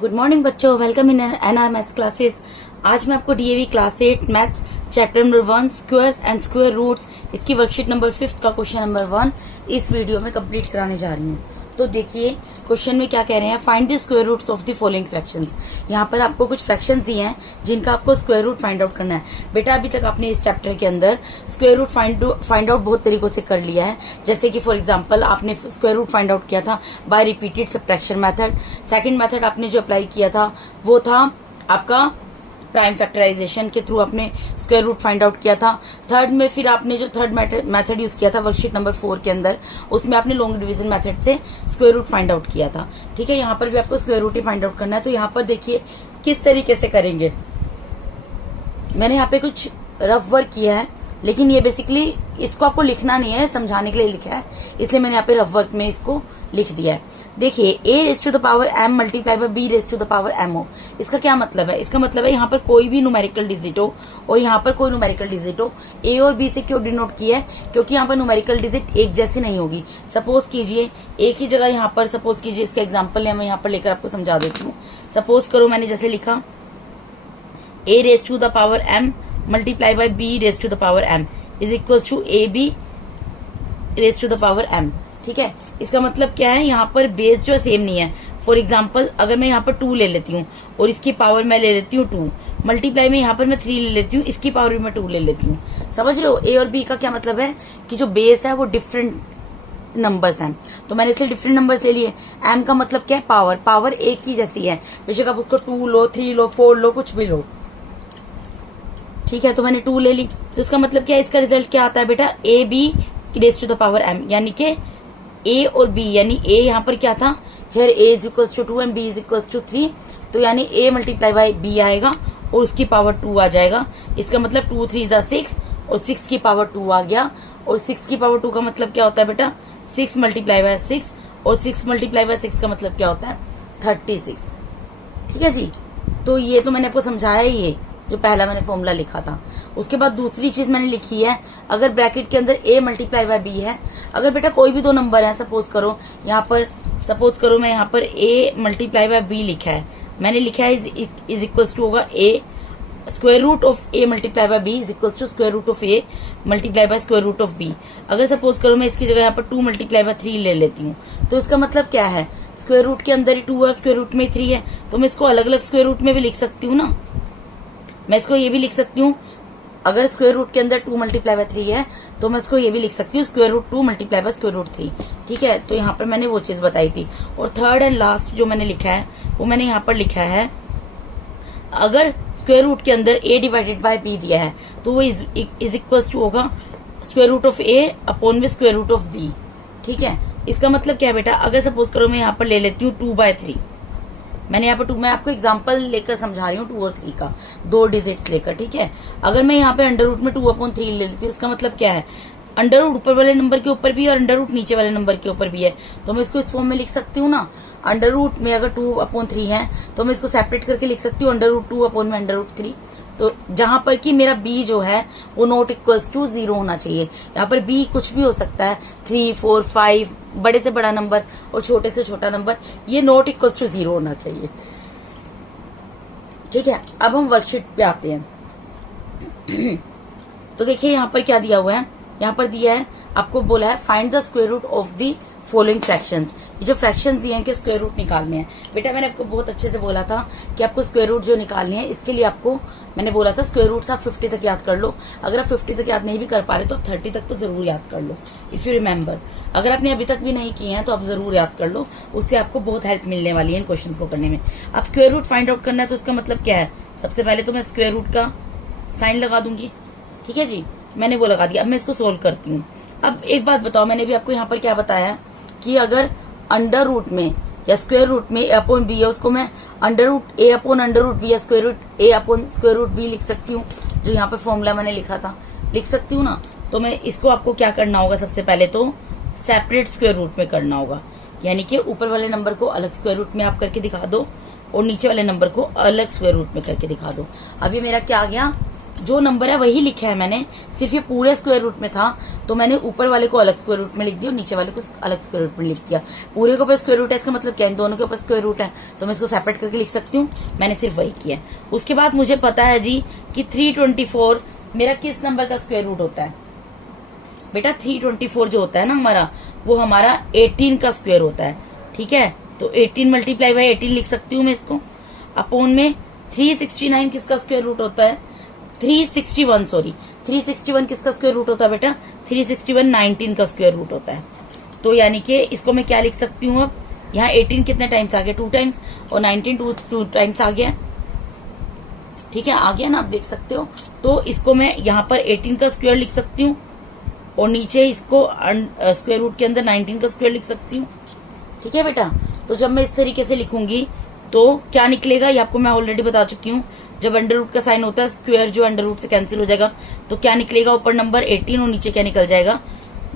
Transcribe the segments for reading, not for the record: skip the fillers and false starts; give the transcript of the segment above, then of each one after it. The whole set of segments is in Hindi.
गुड मॉर्निंग बच्चों, welcome in NR maths classes. आज मैं आपको DAV class 8 maths chapter number 1 squares and square roots इसकी वर्कशीट नंबर 5 का क्वेश्चन नंबर 1 इस वीडियो में कंप्लीट कराने जा रही हूँ। तो देखिए क्वेश्चन में क्या कह रहे हैं, find the square roots of the following fractions. यहाँ पर आपको कुछ फ्रैक्शंस दिए हैं जिनका आपको स्क्वायर रूट फाइंड आउट करना है। बेटा अभी तक आपने इस चैप्टर के अंदर स्क्वायर रूट फाइंड आउट बहुत तरीकों से कर लिया है। जैसे कि फॉर एग्जांपल आपने स्क्वायर रूट फाइंड आउट किया था by repeated subtraction method. Second method आपने जो अप्लाई किया था वो था आपका प्राइम फैक्टराइजेशन के थ्रू आपने स्क्वायर रूट फाइंड आउट किया था। थर्ड में फिर आपने जो थर्ड मेथड यूज किया था वर्कशीट नंबर 4 के अंदर, उसमें आपने लॉन्ग डिवीजन मेथड से स्क्वायर रूट फाइंड आउट किया था। ठीक है, यहाँ पर भी आपको स्क्वायर रूट ही फाइंड आउट करना है। तो यहाँ पर देखिए किस तरीके से करेंगे। मैंने यहाँ पे कुछ रफ वर्क किया है, लेकिन ये बेसिकली इसको आपको लिखना नहीं है, समझाने के लिए लिखा है, इसलिए मैंने यहाँ पे रफ वर्क में इसको लिख दिया है। देखिए a raise to the power m multiply by b raise to the power m हो। इसका क्या मतलब है? इसका मतलब है यहाँ पर कोई भी न्यूमेरिकल डिजिट हो और यहाँ पर कोई न्यूमेरिकल डिजिट हो, a और b से क्यों डिनोट किया है? क्योंकि यहाँ पर न्यूमेरिकल डिजिट एक जैसी नहीं होगी। सपोज कीजिए एक ही जगह यहाँ पर, सपोज कीजिए इसका एग्जाम्पल मैं यहाँ पर लेकर आपको समझा देती हूँ। सपोज करो मैंने जैसे लिखा a raise to the power m multiply by b raise to the power m is equal to A B raise to the power m। ठीक है, इसका मतलब क्या है, यहाँ पर बेस जो है सेम नहीं है। फॉर एग्जाम्पल अगर मैं यहाँ पर 2 ले लेती हूँ और इसकी पावर मैं ले लेती हूँ 2, मल्टीप्लाई में यहाँ पर मैं 3 ले लेती हूँ, इसकी पावर भी मैं 2 ले लेती हूँ। समझ रहे हो? ए और बी का क्या मतलब है कि जो बेस है वो डिफरेंट नंबर्स हैं, तो मैंने इसलिए डिफरेंट नंबर्स ले लिए। एम का मतलब क्या है? पावर। पावर एक ही जैसी है, बेशक आप उसको 2 लो, 3 लो, 4 लो, कुछ भी लो। ठीक है, तो मैंने 2 ले ली, तो इसका मतलब क्या है, इसका रिजल्ट क्या आता है बेटा, A B raise to the power M, यानी कि a और b, यानी a यहाँ पर क्या था, here a is equals to 2 and b is equals to 3, तो यानी a मल्टीप्लाई बाय b आएगा और उसकी पावर 2 आ जाएगा। इसका मतलब 2 3 जा 6 और 6 की पावर 2 आ गया। और 6 की पावर 2 का मतलब क्या होता है बेटा, 6 मल्टीप्लाई बाय 6, और 6 मल्टीप्लाई बाय 6 का मतलब क्या होता है, 36। ठीक है जी, तो ये तो मैंने आपको समझाया ही है जो पहला मैंने फॉर्मूला लिखा था। उसके बाद दूसरी चीज मैंने लिखी है, अगर ब्रैकेट के अंदर a मल्टीप्लाई बाय b है, अगर बेटा कोई भी दो नंबर है, सपोज करो यहाँ पर, सपोज करो मैं यहाँ पर a मल्टीप्लाई बाय b लिखा है, मैंने लिखा है इज इक्वल्स टू होगा a square root of a multiply by b is equals to square root of a multiply by square root of b। अगर सपोज करो मैं इसकी जगह यहाँ पर 2 मल्टीप्लाई बाय 3 ले लेती हूँ, तो इसका मतलब क्या है, स्क्वायर रूट के अंदर ही 2 है, स्क्वायर रूट में 3 है, तो मैं इसको अलग अलग स्क्वायर रूट में भी लिख सकती हूँ ना। मैं इसको ये भी लिख सकती हूँ, अगर स्क्वायर रूट के अंदर 2 मल्टीप्लाई बाय 3 है तो मैं इसको ये भी लिख सकती हूँ square root 2 multiply by square root 3। ठीक है, तो यहाँ पर मैंने वो चीज बताई थी। और थर्ड एंड लास्ट जो मैंने लिखा है वो मैंने यहाँ पर लिखा है, अगर स्क्वायर रूट के अंदर a डिवाइडेड बाय b दिया है तो वो इज इक्वल्स टू होगा square root of a upon में स्क्वायर रूट ऑफ b। ठीक है, इसका मतलब क्या है बेटा, अगर सपोज करो मैं यहाँ पर ले लेती हूँ 2/3, मैंने यहाँ पर 2, मैं आपको एग्जांपल लेकर समझा रही हूँ 2 और 3 का, 2 डिजिट्स लेकर। ठीक है, अगर मैं यहाँ पे अंडर रूट में 2/3 ले लेती हूँ, इसका मतलब क्या है, अंडर रूट ऊपर वाले नंबर के ऊपर भी है और अंडर रूट नीचे वाले नंबर के ऊपर भी है, तो मैं इसको इस फॉर्म में लिख सकती हूँ ना। अंडर रूट में अगर 2/3 है तो मैं इसको सेपरेट करके लिख सकती हूँ अंडर रूट 2 अपॉन में अंडर रूट 3। तो जहां पर कि मेरा b जो है वो नॉट इक्वल्स टू 0 होना चाहिए। यहाँ पर b कुछ भी हो सकता है, 3 4 5, बड़े से बड़ा नंबर और छोटे से छोटा नंबर, ये नॉट इक्वल्स टू 0 होना चाहिए। ठीक है, अब हम वर्कशीट पे आते हैं। तो देखिए यहाँ पर क्या दिया हुआ है, यहाँ पर दिया है आपको बोला है find the square root of the following fractions. ये जो फ्रैक्शंस दिए हैं कि स्क्वायर रूट निकालने हैं, बेटा मैंने आपको बहुत अच्छे से बोला था कि आपको स्क्वायर रूट जो निकालने हैं, इसके लिए आपको मैंने बोला था स्क्वायर रूट आप 50 तक याद कर लो। अगर आप 50 तक याद नहीं भी कर पा रहे तो 30 तक तो जरूर याद कर लो, इफ यू रिमेम्बर। अगर आपने अभी तक भी नहीं किए हैं तो आप जरूर याद कर लो, उससे आपको बहुत हेल्प मिलने वाली है इन क्वेश्चन को करने में। अब स्क्वायर रूट फाइंड आउट करना है तो इसका मतलब क्या है, सबसे पहले तो मैं स्क्वायर रूट का साइन लगा दूंगी। ठीक है जी, मैंने वो लगा दिया। अब मैं इसको सोल्व करती हूँ। अब एक बात बताओ, मैंने भी आपको यहाँ पर क्या बताया कि अगर अंडर रूट में या स्क्वायर रूट में a अपॉन बी है, उसको मैं under root a upon under root B या square root a upon square root B लिख सकती हूँ, जो यहाँ पर फॉर्मूला मैंने लिखा था, लिख सकती हूँ ना। तो मैं इसको आपको क्या करना होगा, सबसे पहले तो सेपरेट स्क्वायर रूट में करना होगा, यानी कि ऊपर वाले नंबर को अलग स्क्वायर रूट में आप करके दिखा दो और नीचे वाले नंबर को अलग स्क्वायर रूट में करके दिखा दो। अब ये मेरा क्या आ गया, जो नंबर है वही लिखा है मैंने, सिर्फ ये पूरे स्क्वायर रूट में था तो मैंने ऊपर वाले को अलग स्क्वायर रूट में लिख दिया और नीचे वाले को अलग स्क्वायर रूट में लिख दिया। पूरे के ऊपर स्क्वायर रूट है, इसका मतलब क्या है, इन दोनों के ऊपर स्क्वायर रूट है तो मैं इसको सेपरेट करके लिख सकती हूँ। मैंने सिर्फ वही किया। उसके बाद मुझे पता है जी कि 324 मेरा किस नंबर का स्क्वायर रूट होता है। बेटा 324 जो होता है ना हमारा, वो हमारा 18 का स्क्वायर होता है। ठीक है, तो 18 मल्टीप्लाई बाई 18 लिख सकती हूँ मैं इसको। अपोन में 369 किसका स्क्वायर रूट होता है, 361 किसका स्क्वायर रूट होता है बेटा, 361 19 का स्क्वायर रूट होता है। तो यानी कि इसको मैं क्या लिख सकती हूँ अब, यहाँ 18 कितने टाइम्स आ गया, 2 टाइम्स, और 19 2 टाइम्स आ गया। ठीक है, आ गया ना, आप देख सकते हो। तो इसको मैं यहाँ पर 18 का स्क्वायर लिख सकती हूँ और नीचे इसको स्क्वायर रूट के अंदर 19 का स्क्वायर लिख सकती हूँ। ठीक है बेटा, तो जब मैं इस तरीके से लिखूंगी तो क्या निकलेगा ये आपको मैं ऑलरेडी बता चुकी हूँ। जब अंडर रूट का साइन होता है, स्क्वायर जो अंडर रूट से कैंसिल हो जाएगा, तो क्या निकलेगा, ऊपर नंबर 18 और नीचे क्या निकल जाएगा,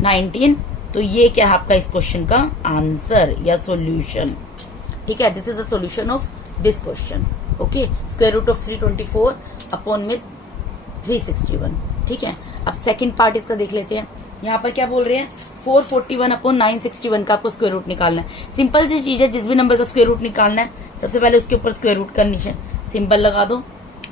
19। तो ये क्या है आपका इस क्वेश्चन का आंसर या सॉल्यूशन। ठीक है, this is the solution of this question. Okay, square root of 324 upon में 361। ठीक है, अब सेकंड पार्ट इसका देख लेते हैं। यहाँ पर क्या बोल रहे हैं, 441 अपॉन 961 का आपको स्क्वायर रूट निकालना है। सिंपल सी चीज है, जिस भी नंबर का स्क्वायर रूट निकालना है सबसे पहले उसके ऊपर स्क्वायर रूट का नीचे सिंबल लगा दो।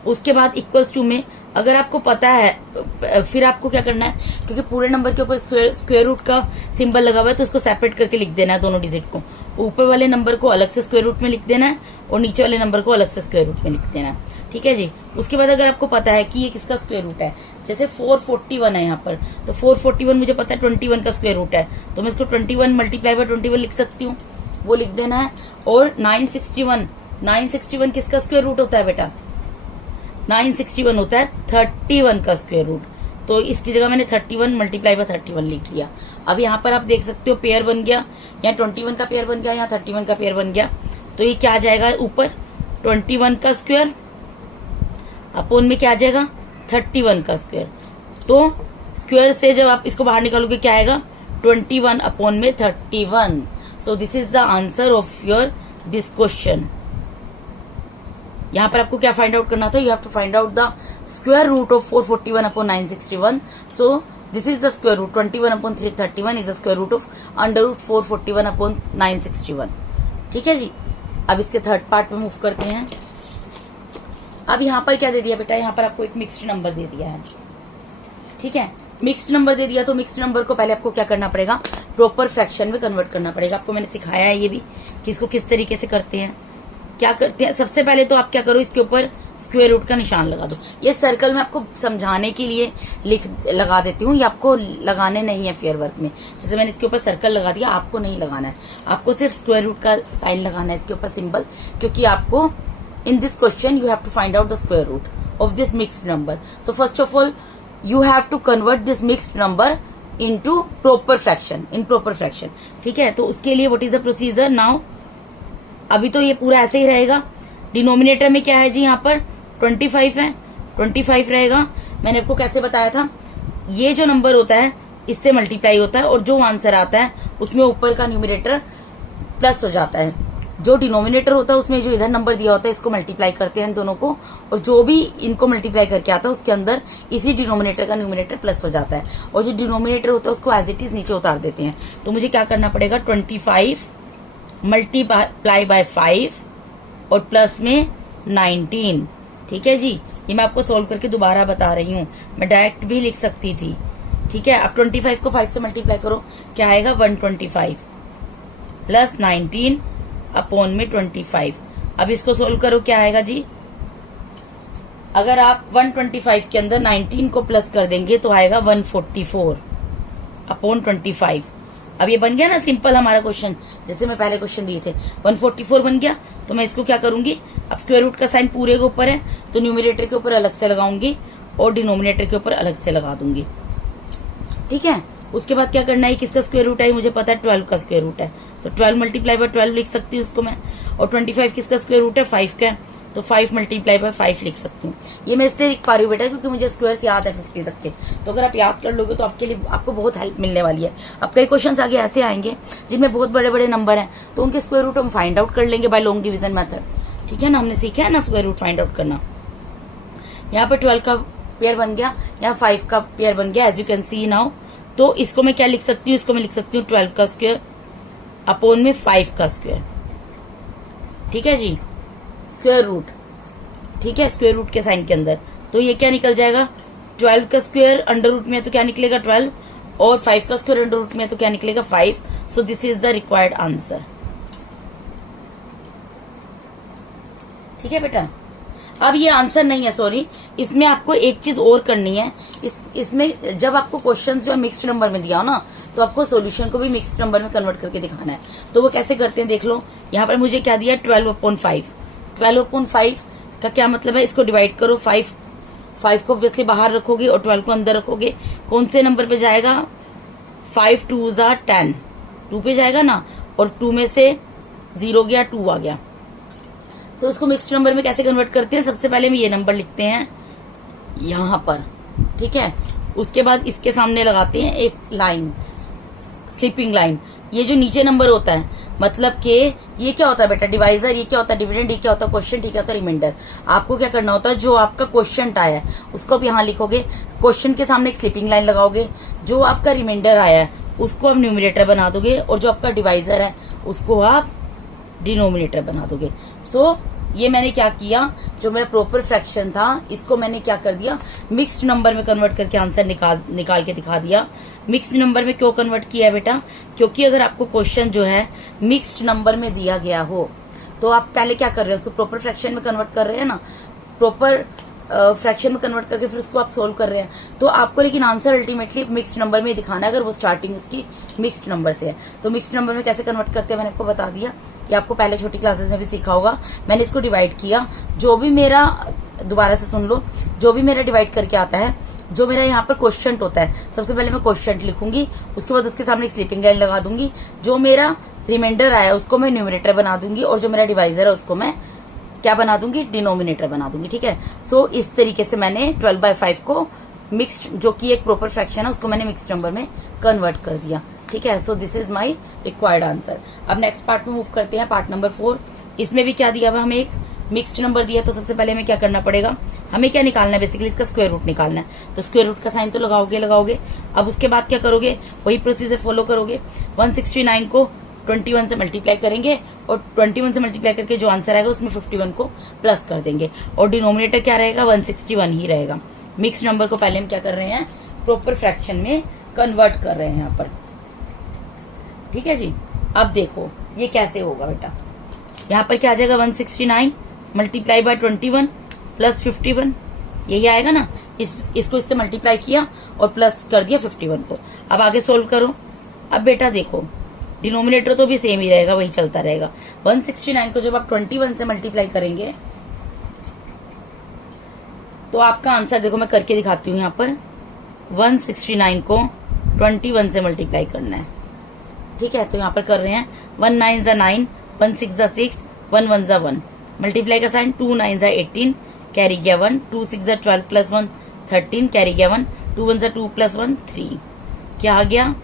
उसके बाद इक्वल्स टू में अगर आपको पता है, फिर आपको क्या करना है, क्योंकि पूरे नंबर के ऊपर स्क्वायर रूट का सिंबल लगा हुआ है तो उसको सेपरेट करके लिख देना है दोनों डिजिट को। ऊपर वाले नंबर को अलग से स्क्वायर रूट में लिख देना है और नीचे वाले नंबर को अलग से स्क्वायर रूट में लिख देना है। ठीक है जी। उसके बाद अगर आपको पता है कि ये किसका स्क्वायर रूट है, जैसे 441 है यहाँ पर, तो 441 मुझे पता है 21 का स्क्वायर रूट है, तो मैं इसको 21 मल्टीप्लाई बाय 21 लिख सकती हूँ, वो लिख देना है। और 961 किसका स्क्वायर रूट होता है बेटा, 961 होता है 31 का स्क्वायर रूट। तो इसकी जगह मैंने 31 मल्टीप्लाई बाय 31 लिख लिया। अब यहाँ पर आप देख सकते हो पेयर बन गया, यहाँ 21 का पेयर बन गया, यहाँ 31 का पेयर बन गया। तो ये क्या आ जाएगा, ऊपर 21 का स्क्वायर अपोन में क्या आ जाएगा 31 का स्क्वायर। तो स्क्वायर से जब आप इसको बाहर निकालोगे क्या आएगा 21 अपोन में 31। So this is the answer of your this question. यहाँ पर आपको क्या फाइंड आउट करना था, you have to find out the square root of 441 upon 961। So this is the square root 21 upon 331 is the square root of under root 441 upon 961। ठीक है जी। अब इसके थर्ड पार्ट में मूव करते हैं। अब यहाँ पर क्या दे दिया बेटा, यहाँ पर आपको एक मिक्स्ड नंबर दे दिया है। ठीक है, मिक्स्ड नंबर दे दिया तो मिक्स्ड नंबर को पहले आपको क्या करना पड़ेगा, प्रॉपर फ्रैक्शन में कन्वर्ट करना पड़ेगा। आपको मैंने सिखाया है ये भी कि इसको किस तरीके से करते हैं। क्या करते हैं, सबसे पहले तो आप क्या करो, इसके ऊपर स्क्वायर रूट का निशान लगा दो। ये सर्कल में आपको समझाने के लिए लगा देती हूँ, ये आपको लगाने नहीं है फेयर वर्क में। जैसे मैंने इसके ऊपर सर्कल लगा दिया, आपको नहीं लगाना है, आपको सिर्फ स्क्वायर रूट का साइन लगाना है इसके ऊपर सिंबल, क्योंकि आपको in this question you have to find out the square root of this mixed number. So first of all you have to convert this mixed number into proper fraction, in proper fraction. ठीक है, तो उसके लिए what is the procedure now, अभी तो ये पूरा ऐसे ही रहेगा। डिनोमिनेटर में क्या है जी, यहाँ पर 25 है, 25 रहेगा। मैंने आपको कैसे बताया था, ये जो नंबर होता है इससे मल्टीप्लाई होता है और जो आंसर आता है उसमें ऊपर का न्यूमिनेटर प्लस हो जाता है। जो डिनोमिनेटर होता है उसमें जो इधर नंबर दिया होता है इसको मल्टीप्लाई करते हैं इन दोनों को, और जो भी इनको मल्टीप्लाई करके आता है उसके अंदर इसी डिनोमिनेटर का न्यूमिनेटर प्लस हो जाता है, और जो डिनोमिनेटर होता है उसको एज इट इज नीचे उतार देते हैं। तो मुझे क्या करना पड़ेगा, 25 मल्टीप्लाई बाय 5 और प्लस में 19। ठीक है जी, ये मैं आपको सोल्व करके दोबारा बता रही हूँ, मैं डायरेक्ट भी लिख सकती थी। ठीक है, अब 25 को 5 से मल्टीप्लाई करो, क्या आएगा 125 प्लस 19 अपॉन में 25। अब इसको सोल्व करो, क्या आएगा जी, अगर आप 125 के अंदर 19 को प्लस कर देंगे तो आएगा 144 अपॉन 25। अब ये बन गया ना सिंपल हमारा क्वेश्चन, जैसे मैं पहले क्वेश्चन दिए थे। 144 बन गया, तो मैं इसको क्या करूंगी, अब स्क्वायर रूट का साइन पूरे के ऊपर है तो न्यूमिनेटर के ऊपर अलग से लगाऊंगी और डिनोमिनेटर के ऊपर अलग से लगा दूंगी। ठीक है, उसके बाद क्या करना है, किसका स्क्वायर रूट है मुझे पता है, 12 का स्क्वायर रूट है, तो 12 मल्टीप्लाई बाय 12 लिख सकती हूँ उसको मैं। और 25 किसका स्क्वायर रूट है, 5 का, तो 5 मल्टीप्लाई बाय 5 लिख सकती हूँ। ये मैं इससे लिख पा रही हूँ बेटा क्योंकि मुझे स्क्वायर से याद है 50 तक के। तो अगर आप याद कर लोगे तो आपके लिए आपको बहुत हेल्प मिलने वाली है। अब कई क्वेश्चन आगे ऐसे आएंगे जिनमें बहुत बड़े बड़े नंबर हैं, तो उनके स्क्वायर रूट हम फाइंड आउट कर लेंगे बाय लॉन्ग डिवीजन मेथड। ठीक है ना, हमने सीखा है ना स्क्वायर रूट फाइंड आउट करना। यहाँ पर 12 का पेयर बन गया, यहाँ 5 का पेयर बन गया as you can see now. तो इसको मैं क्या लिख सकती हूँ, इसको मैं लिख सकती हूँ 12 का स्क्वायर अपॉन में 5 का स्क्वायर। ठीक है जी, स्क्वायर रूट, ठीक है, स्क्वायर रूट के साइन के अंदर। तो ये क्या निकल जाएगा, 12 का स्क्वायर अंडर रूट में तो क्या निकलेगा 12, और 5 का स्क्वायर अंडर रूट में तो क्या निकलेगा 5। सो this is the required answer. ठीक है बेटा, अब ये आंसर नहीं है, सॉरी, इसमें आपको एक चीज और करनी है। इसमें जब आपको क्वेश्चंस जो है मिक्स्ड नंबर में दिया हो ना, तो आपको सॉल्यूशन को भी मिक्स्ड नंबर में कन्वर्ट करके दिखाना है। तो वो कैसे करते हैं देख लो। यहाँ पर मुझे क्या दिया, 12/5। 12/5 का क्या मतलब है, इसको डिवाइड करो, 5 को ऑब्वियसली बाहर रखोगे और 12 को अंदर रखोगे। कौन से नंबर पे जाएगा, 5 2 10, 2 पे जाएगा ना, और 2 में से 0 गया, 2 आ गया। तो उसको मिक्स्ड नंबर में कैसे कन्वर्ट करते हैं, सबसे पहले हम ये नंबर लिखते हैं यहां पर, ठीक है। उसके बाद इसके सामने लगाते हैं एक लाइन, स्लिपिंग लाइन। ये जो नीचे नंबर होता है, मतलब कि ये क्या होता है बेटा, डिवाइजर, ये क्या होता है डिविडेंड, ये क्या होता है क्वेश्चन, ठीक है, होता है रिमाइंडर। आपको क्या करना होता है, जो आपका क्वेश्चन आया है उसको आप यहाँ लिखोगे, क्वेश्चन के सामने एक स्लिपिंग लाइन लगाओगे, जो आपका रिमाइंडर आया है उसको आप न्यूमिनेटर बना दोगे, और जो आपका डिवाइजर है उसको आप डिनोमिनेटर बना दोगे। सो ये मैंने क्या किया, जो मेरा प्रॉपर फ्रैक्शन था इसको मैंने क्या कर दिया, मिक्स्ड नंबर में कन्वर्ट करके आंसर निकाल के दिखा दिया। मिक्स्ड नंबर में क्यों कन्वर्ट किया है बेटा, क्योंकि अगर आपको क्वेश्चन जो है मिक्स्ड नंबर में दिया गया हो तो आप पहले क्या कर रहे हो, उसको प्रॉपर फ्रैक्शन में कन्वर्ट कर रहे हैं ना, प्रॉपर फ्रैक्शन में कन्वर्ट करके फिर उसको आप सोल्व कर रहे हैं। तो आपको लेकिन आंसर अल्टीमेटली मिक्स्ड नंबर में दिखाना है, अगर वो स्टार्टिंग उसकी मिक्स्ड नंबर से है। तो मिक्स्ड नंबर में कैसे कन्वर्ट करते हैं मैंने आपको बता दिया, ये आपको पहले छोटी क्लासेस में भी सीखा होगा। मैंने इसको डिवाइड किया, जो भी मेरा, दोबारा से सुन लो, जो भी मेरा डिवाइड करके आता है, जो मेरा यहाँ पर क्वेश्चन होता है, सबसे पहले मैं क्वेश्चन लिखूंगी, उसके बाद उसके सामने एक स्लीपिंग लाइन लगा दूंगी, जो मेरा रिमाइंडर आया उसको मैं न्यूमरेटर बना दूंगी, और जो मेरा डिवाइजर है उसको मैं क्या बना दूंगी, डिनोमिनेटर बना दूंगी। ठीक है, सो इस तरीके से मैंने 12/5 को मिक्स्ड, जो कि एक प्रॉपर फ्रैक्शन है, उसको मैंने मिक्स्ड नंबर में कन्वर्ट कर दिया। ठीक है, सो this is my required answer. अब नेक्स्ट पार्ट में मूव करते हैं, पार्ट नंबर 4। इसमें भी क्या दिया हुआ, हमें एक मिक्स्ड नंबर दिया, तो सबसे पहले हमें क्या करना पड़ेगा, हमें क्या निकालना है, बेसिकली इसका स्क्वायर रूट निकालना है। तो स्क्वायर रूट का साइन तो लगाओगे। अब उसके बाद क्या करोगे, वही प्रोसीजर फॉलो करोगे। 169 को 21 से मल्टीप्लाई करेंगे, और 21 से मल्टीप्लाई करके जो आंसर आएगा उसमें 51 को प्लस कर देंगे, और डिनोमिनेटर क्या रहेगा, 161 ही रहेगा। मिक्स्ड नंबर को पहले हम क्या कर रहे हैं, प्रॉपर फ्रैक्शन में कन्वर्ट कर रहे हैं यहाँ पर। ठीक है जी, अब देखो ये कैसे होगा बेटा, यहाँ पर क्या आ जाएगा, 169 मल्टीप्लाई बाय 21 प्लस 51, यही आएगा ना। इसको इससे मल्टीप्लाई किया और प्लस कर दिया 51 को। अब आगे सोल्व करो। अब बेटा देखो, डिनोमिनेटर तो भी सेम ही रहेगा, वही चलता रहेगा। 169 को जब आप 21 से मल्टीप्लाई करेंगे तो आपका आंसर देखो, मैं करके दिखाती हूँ यहाँ पर। 169 को 21 से मल्टीप्लाई करना है। ठीक है, तो यहाँ पर कर रहे हैं, 1 9 ज़ा 9, 1 6 ज़ा 6, 1 1 ज़ा 1, मल्टीप्लाई का साइन, 2 9 ज़ा 18, कैरी गया 1, 2 6 ज़ा 12 प्लस 1 13, कैरी गया 1, 2 1 ज़ा 2 प्लस 1 3, क्या आ गया,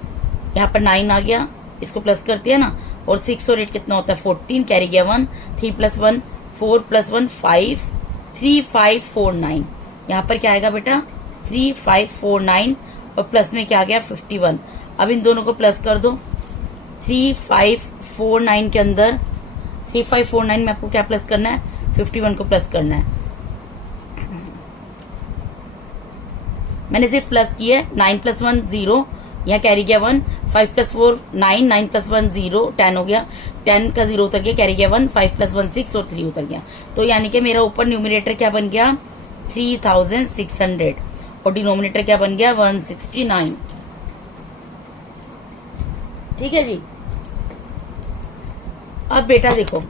यहाँ पर 9 आ गया, इसको प्लस करते हैं ना, और 6 और 8 कितना होता है 14, कैरी गया 1, 3 प्लस 1 4 प्लस 1 5, 3 5 4 9, यहाँ पर क्या आएगा बेटा, 3 5 4 9, और प्लस में क्या आ गया 51। अब इन दोनों को प्लस कर दो, 3 5 4 9 के अंदर 3 5 4 9 में आपको क्या प्लस करना है, 51 को प्लस करना है। मैंने सिर्फ प्लस किया है, 9 प्लस 1 0, यहाँ कैरी गया 1, 5 प्लस 4 9, 9 प्लस 1 0, 10 हो गया, 10 का 0 उतर गया, कैरी गया 1, 5 प्लस 1 6 और 3 उतर गया। तो यानी कि मेरा ऊपर न्यूमिनेटर क्या बन गया, 3600, और डिनोमिनेटर क्या बन गया, 169। ठीक है जी। अब बेटा देखो,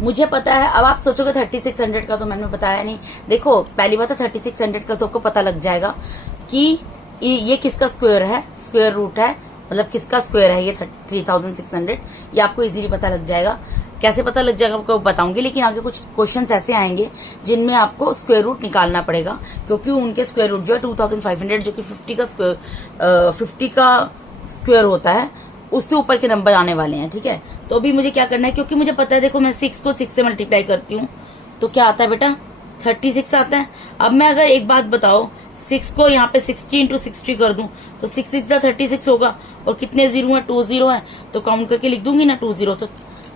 मुझे पता है, अब आप सोचोगे 3600 का तो मैंने बताया नहीं। देखो पहली बात है, 3600 का तो आपको पता लग जाएगा कि ये किसका स्क्वायर है, स्क्वायर रूट है, मतलब किसका स्क्वायर है ये 3600, ये आपको इजीली पता लग जाएगा। कैसे पता लग जाएगा आपको बताऊंगी, लेकिन आगे कुछ क्वेश्चंस ऐसे आएंगे जिनमें आपको स्क्वायर रूट निकालना पड़ेगा, क्योंकि उनके स्क्वायर रूट जो है 2500, जो कि 50 का स्क्वायर होता है, उससे ऊपर के नंबर आने वाले हैं। ठीक है, तो अभी मुझे क्या करना है, क्योंकि मुझे पता है, देखो मैं 6 को 6 से मल्टीप्लाई करती हूँ तो क्या आता है बेटा, 36 आता है। अब मैं अगर एक बात बताओ, 6 को यहाँ पे 60 इंटू 60 कर दूं तो 6 6 36 होगा, और कितने जीरो है, 2 जीरो है, तो काउंट करके लिख दूंगी ना 2 जीरो, तो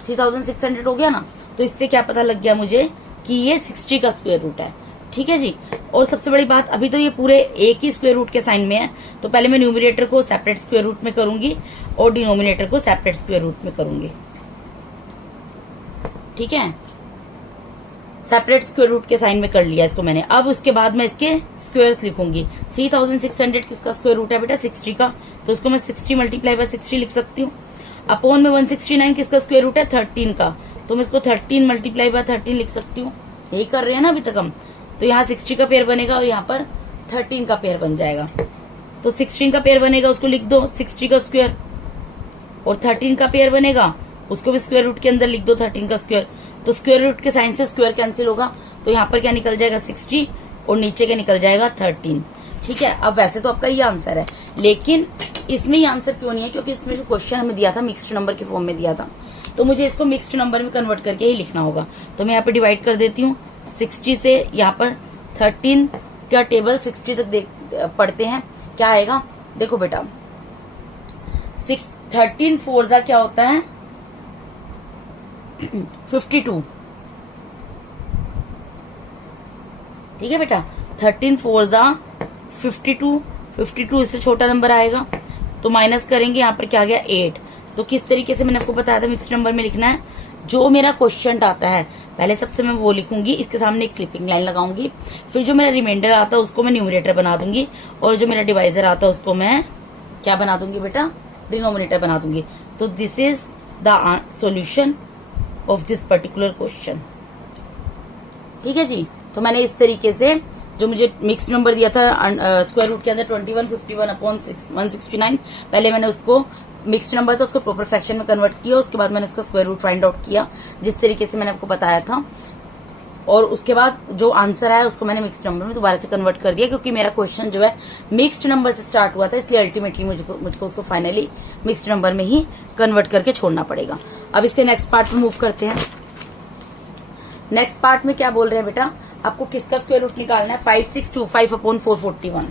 3600 हो गया ना। तो इससे क्या पता लग गया मुझे कि ये 60 का स्क्वायर रूट है। ठीक है जी। और सबसे बड़ी बात, अभी तो ये पूरे एक ही स्क्वायर रूट के साइन में है, तो पहले मैं न्यूमरेटर को सेपरेट स्क्वायर रूट में करूंगी और डिनोमिनेटर को सेपरेट स्क्वायर रूट में करूंगी। ठीक है, सेपरेट स्क्वायर रूट के साइन में कर लिया इसको मैंने। अब उसके बाद मैं इसके स्क्वायर्स लिखूंगी। 3600 किसका स्क्वायर रूट है बेटा, 60 का, तो उसको मैं 60 मल्टीप्लाई बाय 60 लिख सकती हूँ। अपॉन में 169 किसका स्क्वायर रूट है, 13 का, तो मैं इसको 13 मल्टीप्लाई बाय 13 लिख सकती हूँ। यही कर रहे हैं ना अभी तक हम। तो यहाँ 60 का पेयर बनेगा और यहाँ पर 13 का पेयर बन जाएगा। तो 16 का पेयर बनेगा, उसको लिख दो 60 का स्क्वायर, और 13 का पेयर बनेगा, उसको भी स्क्वायर रूट के अंदर लिख दो 13 का स्क्वायर। तो स्क्वायर रूट के साइन से स्क्वायर कैंसिल होगा, तो यहाँ पर क्या निकल जाएगा 60 और नीचे क्या निकल जाएगा 13। ठीक है। अब वैसे तो आपका ये आंसर है, लेकिन इसमें ये आंसर क्यों नहीं है, क्योंकि इसमें जो क्वेश्चन हमें दिया था मिक्स्ड नंबर के फॉर्म में दिया था, तो मुझे इसको मिक्स्ड नंबर में कन्वर्ट करके ही लिखना होगा। तो मैं यहाँ पे डिवाइड कर देती हूँ 60 से, यहाँ पर 13 का टेबल 60 तक पढ़ते हैं, क्या आएगा देखो बेटा। 13 4 जा क्या होता है 52। ठीक है बेटा, 13 4 जा 52, 52 इससे छोटा नंबर आएगा, तो माइनस करेंगे, यहाँ पर क्या आ गया 8। तो किस तरीके से मैंने आपको बताया था मिक्स्ड नंबर में लिखना है, जो मेरा क्वेश्चन आता है पहले सबसे मैं वो लिखूंगी, इसके सामने एक स्लिपिंग लाइन लगाऊंगी, फिर जो मेरा रिमाइंडर आता है उसको मैं न्यूमरेटर बना दूंगी, और जो मेरा डिवाइजर आता है उसको मैं क्या बना दूंगी बेटा, डिनोमिनेटर बना दूंगी। तो this is the solution of this particular question. ठीक है जी। तो मैंने इस तरीके से जो मुझे मिक्स्ड नंबर दिया था स्क्वायर रूट के अंदर 21 51 अपॉन 169, पहले मैंने उसको मिक्स्ड नंबर था उसको प्रॉपर फ्रैक्शन में कन्वर्ट किया, उसके बाद मैंने उसका स्क्वायर रूट फाइंड आउट किया जिस तरीके से मैंने आपको बताया था, और उसके बाद जो आंसर आया उसको मैंने मिक्स्ड नंबर में दोबारा से कन्वर्ट कर दिया, क्योंकि मेरा क्वेश्चन जो है मिक्स्ड नंबर से स्टार्ट हुआ था, इसलिए अल्टीमेटली मुझको उसको फाइनली मिक्स्ड नंबर में ही कन्वर्ट करके छोड़ना पड़ेगा। अब इसके नेक्स्ट पार्ट में मूव करते हैं। नेक्स्ट पार्ट में क्या बोल रहे हैं बेटा, आपको किसका स्क्वायर रूट निकालना है, 5625 अपॉन 441।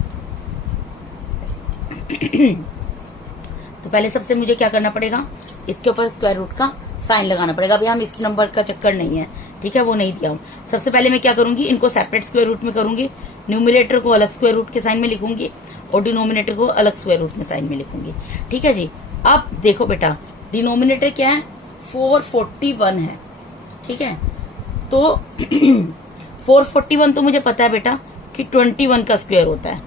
तो पहले सबसे मुझे क्या करना पड़ेगा, इसके ऊपर स्क्वायर रूट का साइन लगाना पड़ेगा। अभी हम मिक्स्ड नंबर का चक्कर नहीं है, ठीक है, वो नहीं दिया हूं। सबसे पहले मैं क्या करूंगी, इनको सेपरेट स्क्वायर रूट में करूंगी, न्यूमरेटर को अलग स्क्वायर रूट के साइन में लिखूंगी और डिनोमिनेटर को अलग स्क्वायर रूट में साइन में लिखूंगी। ठीक है जी। अब देखो बेटा, डिनोमिनेटर क्या है, 441 है। ठीक है, तो 441 तो मुझे पता है बेटा कि 21 का स्क्वायर होता है,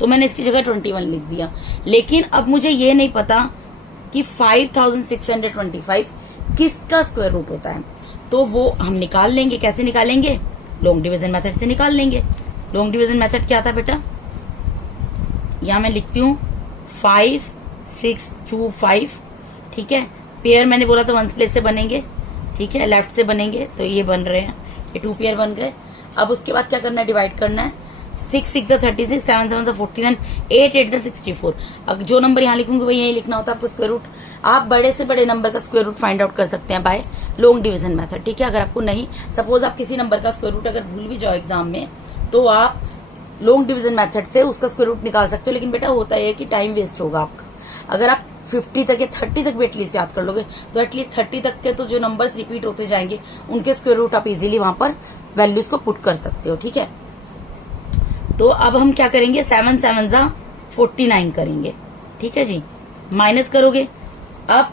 तो मैंने इसकी जगह 21 लिख दिया। लेकिन अब मुझे ये नहीं पता कि 5625 किसका स्क्वायर रूट होता है, तो वो हम निकाल लेंगे। कैसे निकालेंगे, लॉन्ग डिवीजन मेथड से निकाल लेंगे। लॉन्ग डिवीजन मेथड क्या था बेटा, यहां मैं लिखती हूँ 5625। ठीक है, पेयर मैंने बोला था वंस प्लेस से बनेंगे, ठीक है, लेफ्ट से बनेंगे, तो ये बन रहे हैं, ये 2 पेयर बन गए। अब उसके बाद क्या करना है, डिवाइड करना है। 6 6 36, 7 7 49, 8 8 64। अब जो नंबर यहाँ लिखूंगी वही यही लिखना होता है आपको स्क्वायर रूट। आप बड़े से बड़े नंबर का स्क्वायर रूट फाइंड आउट कर सकते हैं बाय लॉन्ग डिवीजन मेथड। ठीक है, अगर आपको नहीं, सपोज आप किसी नंबर का स्क्वायर रूट अगर भूल भी जाओ एग्जाम में, तो आप लॉन्ग डिवीजन मेथड से उसका स्क्वायर रूट निकाल सकते हो। लेकिन बेटा होता है कि टाइम वेस्ट होगा आपका। अगर आप 50 तक या 30 तक भी एटलीस्ट याद कर लोगे, तो एटलीस्ट 30 तक के तो जो नंबर्स रिपीट होते जाएंगे उनके स्क्वायर रूट आप इजीली वहां पर वैल्यूज को पुट कर सकते हो। ठीक है, तो अब हम क्या करेंगे, 7 7 जा 49 करेंगे। ठीक है जी, माइनस करोगे। अब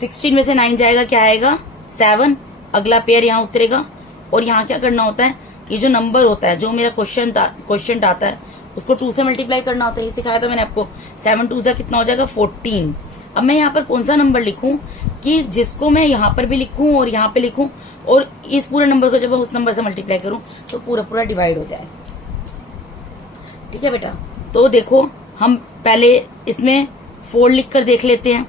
16 में से 9 जाएगा, क्या आएगा 7, अगला पेयर यहाँ उतरेगा। और यहाँ क्या करना होता है, ये जो नंबर होता है, जो मेरा क्वेश्चन आता है, उसको 2 से मल्टीप्लाई करना होता है। ये सिखाया था मैंने आपको। 7 2 जा कितना हो जाएगा 14। अब मैं यहाँ पर कौन सा नंबर लिखूं कि जिसको मैं यहाँ पर भी लिखूं और यहाँ पे लिखूं, और इस पूरे नंबर को जब मैं उस नंबर से मल्टीप्लाई करूं तो पूरा पूरा डिवाइड हो जाए। ठीक है बेटा, तो देखो हम पहले इसमें 4 लिख कर देख लेते हैं।